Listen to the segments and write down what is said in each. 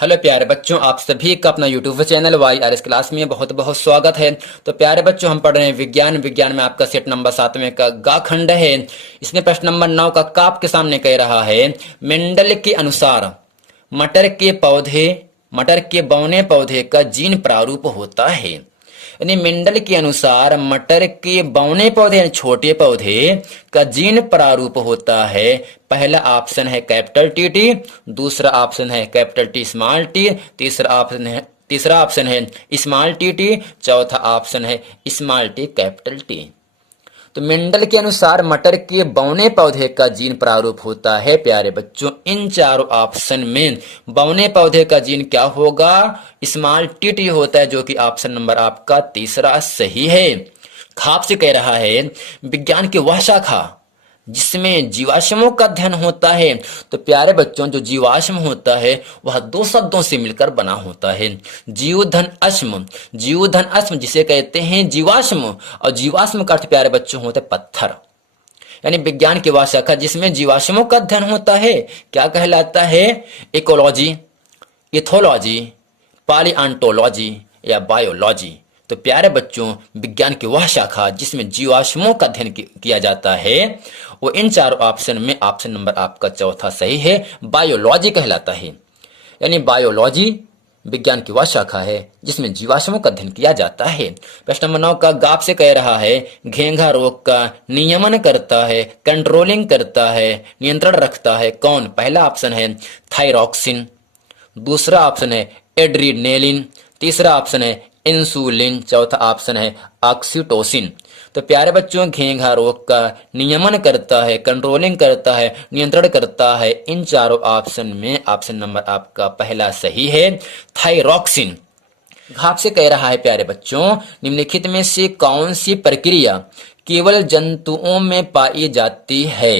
Hello प्यारे बच्चों, आप सभी का अपना यूट्यूब चैनल YRS क्लास में बहुत बहुत स्वागत है। तो प्यारे बच्चों, हम पढ़ रहे हैं विज्ञान में आपका सेट नंबर 7वें का गा खंड है। इसमें प्रश्न नंबर 9 का का आपके सामने कह रहा है, मेंडल के अनुसार मटर के बौने पौधे का जीन प्रारूप होता है। यानी मेंडल के अनुसार मटर के बौने पौधे यानी छोटे पौधे का जीन प्रारूप होता है। पहला ऑप्शन है कैपिटल टी, दूसरा ऑप्शन है कैपिटल टी स्मॉल टी, तीसरा ऑप्शन है स्मॉल टी, चौथा ऑप्शन है स्मॉल टी कैपिटल टी। तो मेंडल के अनुसार मटर के बौने पौधे का जीन प्रारूप होता है। प्यारे बच्चों, इन चारों ऑप्शन में बौने पौधे का जीन क्या होगा? स्मॉल टी होता है, जो कि ऑप्शन नंबर आपका तीसरा सही है। खाप से कह रहा है, विज्ञान की वह शाखा जिसमें जीवाश्मों का अध्ययन होता है। तो प्यारे बच्चों, जो जीवाश्म होता है वह दो शब्दों से मिलकर बना होता है, जीवधन अश्म जिसे कहते हैं जीवाश्म, और जीवाश्म का अर्थ प्यारे बच्चों होता है पत्थर। यानी विज्ञान की वह शाखा जिसमें जीवाश्मों का अध्ययन होता है क्या कहलाता है? इकोलॉजी, इथोलॉजी, पालियांटोलॉजी या बायोलॉजी। तो प्यारे बच्चों, विज्ञान की वह शाखा जिसमें जीवाश्मों का अध्ययन किया जाता है वो इन चारों ऑप्शन में ऑप्शन नंबर आपका चौथा सही है, बायोलॉजी कहलाता है। यानी बायोलॉजी विज्ञान की वह शाखा है जिसमें जीवाश्मों का अध्ययन किया जाता है। प्रश्न नंबर 9 का गाप से कह रहा है, घेंघा रोग का नियमन करता है, कंट्रोलिंग करता है, नियंत्रण रखता है कौन? पहला ऑप्शन है थायरॉक्सिन, दूसरा ऑप्शन है एड्रीनेलिन, तीसरा ऑप्शन है इंसुलिन, चौथा ऑप्शन है ऑक्सीटोसिन। तो प्यारे बच्चों, घेंघा रोग का नियमन करता है, कंट्रोलिंग करता है, नियंत्रण करता है, इन चारों ऑप्शन में ऑप्शन नंबर आपका पहला सही है, थायरॉक्सिन। घाप से कह रहा है, प्यारे बच्चों, निम्नलिखित में से कौन सी प्रक्रिया केवल जंतुओं में पाई जाती है?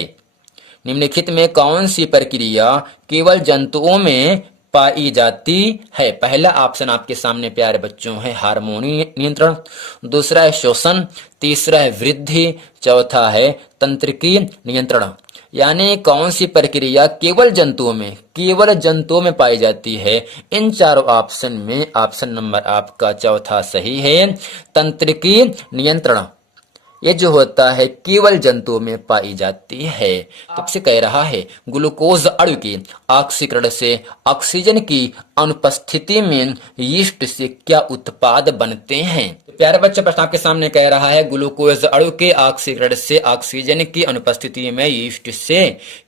निम्नलिखित में कौन सी प्रक्रिया केवल जंतुओं में पाई जाती है? पहला ऑप्शन आपके सामने प्यारे बच्चों है हार्मोन नियंत्रण, दूसरा है श्वसन, तीसरा है वृद्धि, चौथा है तंत्रिकी नियंत्रण। यानी कौन सी प्रक्रिया केवल जंतुओं में पाई जाती है? इन चारों ऑप्शन में ऑप्शन नंबर आपका चौथा सही है, तंत्रिकी नियंत्रण। ये जो होता है केवल जंतुओं में पाई जाती है। तो से कह रहा है, ग्लूकोज अणु के ऑक्सीकरण से ऑक्सीजन की अनुपस्थिति में यीस्ट से क्या उत्पाद बनते हैं? प्यारे बच्चे, प्रश्न आपके सामने कह रहा है, ग्लूकोज अणु के ऑक्सीकरण से ऑक्सीजन की अनुपस्थिति में यीस्ट से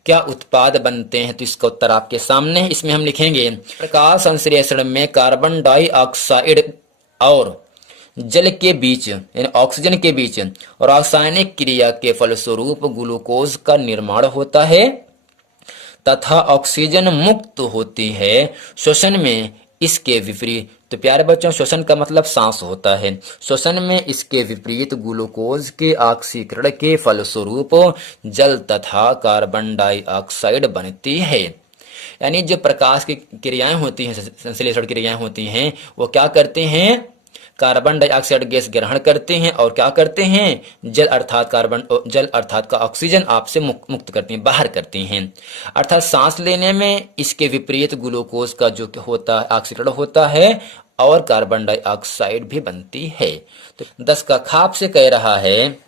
क्या उत्पाद बनते हैं? तो इसका उत्तर आपके सामने, इसमें हम लिखेंगे, प्रकाश संश्लेषण में कार्बन डाइऑक्साइड और जल के बीच यानी ऑक्सीजन के बीच रासायनिक क्रिया के फलस्वरूप ग्लूकोज का निर्माण होता है तथा ऑक्सीजन मुक्त होती है। श्वसन में इसके विपरीत, तो प्यारे बच्चों, श्वसन का मतलब सांस होता है, श्वसन में इसके विपरीत ग्लूकोज के ऑक्सीकरण के फलस्वरूप जल तथा कार्बन डाइऑक्साइड बनती है। यानी जो प्रकाश की क्रियाएं होती हैं, संश्लेषण क्रियाएं होती हैं, वो क्या करते हैं? कार्बन डाइऑक्साइड गैस ग्रहण करते हैं और क्या करते हैं? जल अर्थात का ऑक्सीजन आपसे मुक्त करते हैं, बाहर करते हैं। अर्थात सांस लेने में इसके विपरीत ग्लूकोज का जो होता है ऑक्सीकरण होता है और कार्बन डाइऑक्साइड भी बनती है। तो 10 का खाप से कह रहा है,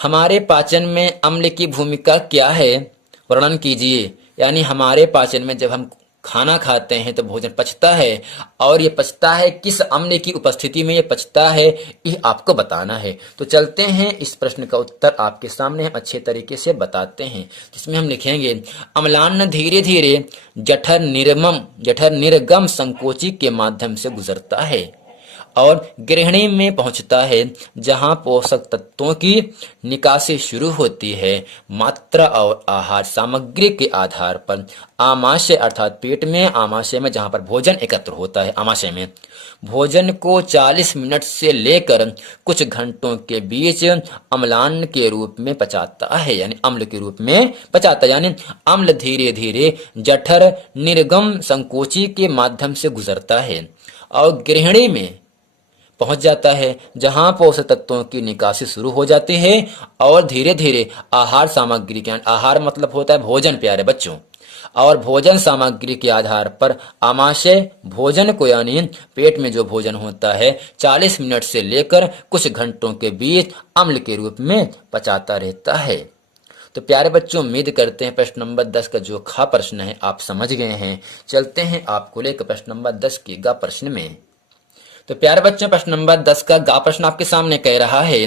हमारे पाचन में अम्ल की भूमिका क्या है? वर्णन कीजिए। यानी हमारे पाचन में जब हम खाना खाते हैं तो भोजन पचता है, और ये पचता है किस अम्ल की उपस्थिति में ये पचता है, ये आपको बताना है। तो चलते हैं, इस प्रश्न का उत्तर आपके सामने हम अच्छे तरीके से बताते हैं, जिसमें हम लिखेंगे, अम्लान धीरे धीरे जठर निर्गम संकोची के माध्यम से गुजरता है और गृहिणी में पहुंचता है, जहां पोषक तत्वों की निकासी शुरू होती है। मात्रा और आहार सामग्री के आधार पर आमाशय अर्थात पेट में, आमाशय में जहां पर भोजन एकत्र होता है, आमाशय में भोजन को 40 मिनट से लेकर कुछ घंटों के बीच अम्लान के रूप में पचाता है, यानी अम्ल के रूप में पचाता है। यानी अम्ल धीरे धीरे जठर निर्गम संकोची के माध्यम से गुजरता है और गृहिणी में पहुंच जाता है, जहां पोषक तत्वों की निकासी शुरू हो जाती है और धीरे धीरे आहार सामग्री के, आहार मतलब होता है भोजन प्यारे बच्चों, और भोजन सामग्री के आधार पर आमाशय भोजन को यानी पेट में जो भोजन होता है 40 मिनट से लेकर कुछ घंटों के बीच अम्ल के रूप में पचाता रहता है। तो प्यारे बच्चों, उम्मीद करते हैं प्रश्न नंबर 10 का जो खा प्रश्न है आप समझ गए हैं। चलते हैं आपको लेकर प्रश्न नंबर 10 की गा प्रश्न में। तो प्यारे बच्चों, प्रश्न नंबर 10 का गा प्रश्न आपके सामने कह रहा है,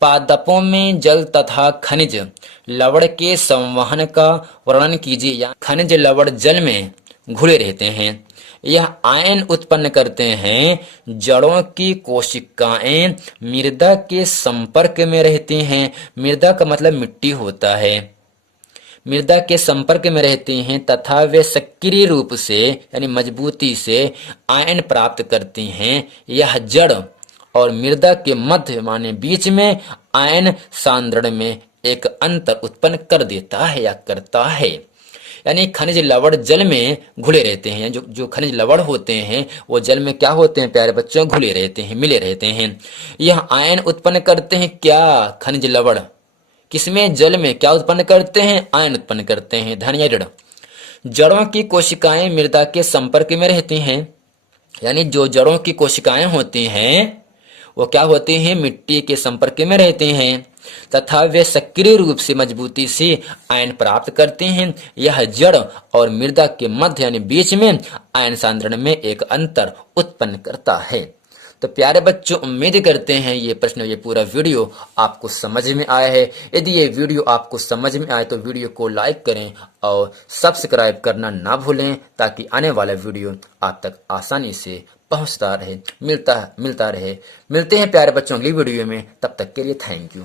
पादपों में जल तथा खनिज लवण के संवहन का वर्णन कीजिए। या खनिज लवण जल में घुले रहते हैं, यह आयन उत्पन्न करते हैं। जड़ों की कोशिकाएं मृदा के संपर्क में रहती हैं। मृदा का मतलब मिट्टी होता है। मृदा के संपर्क में रहती हैं तथा वे सक्रिय रूप से यानी मजबूती से आयन प्राप्त करती हैं। यह जड़ और मृदा के मध्य माने बीच में आयन सांद्रण में एक अंतर उत्पन्न कर देता है या करता है। यानी खनिज लवण जल में घुले रहते हैं। जो खनिज लवण होते हैं वो जल में क्या होते हैं प्यारे बच्चों, घुले रहते हैं, मिले रहते हैं। यह आयन उत्पन्न करते हैं। क्या खनिज लवण किसमें, जल में क्या उत्पन्न करते हैं, आयन उत्पन्न करते हैं। धन या ऋण। जड़ों की कोशिकाएं मृदा के संपर्क में रहती हैं। यानी जो जड़ों की कोशिकाएं होती हैं वो क्या होती हैं, मिट्टी के संपर्क में रहते हैं तथा वे सक्रिय रूप से मजबूती से आयन प्राप्त करते हैं। यह जड़ और मृदा के मध्य यानी बीच में आयन सांद्रण में एक अंतर उत्पन्न करता है। तो प्यारे बच्चों, उम्मीद करते हैं ये प्रश्न, ये पूरा वीडियो आपको समझ में आया है। यदि ये वीडियो आपको समझ में आए तो वीडियो को लाइक करें और सब्सक्राइब करना ना भूलें ताकि आने वाला वीडियो आप तक आसानी से पहुंचता रहे, मिलता रहे। मिलते हैं प्यारे बच्चों अगली वीडियो में, तब तक के लिए थैंक यू।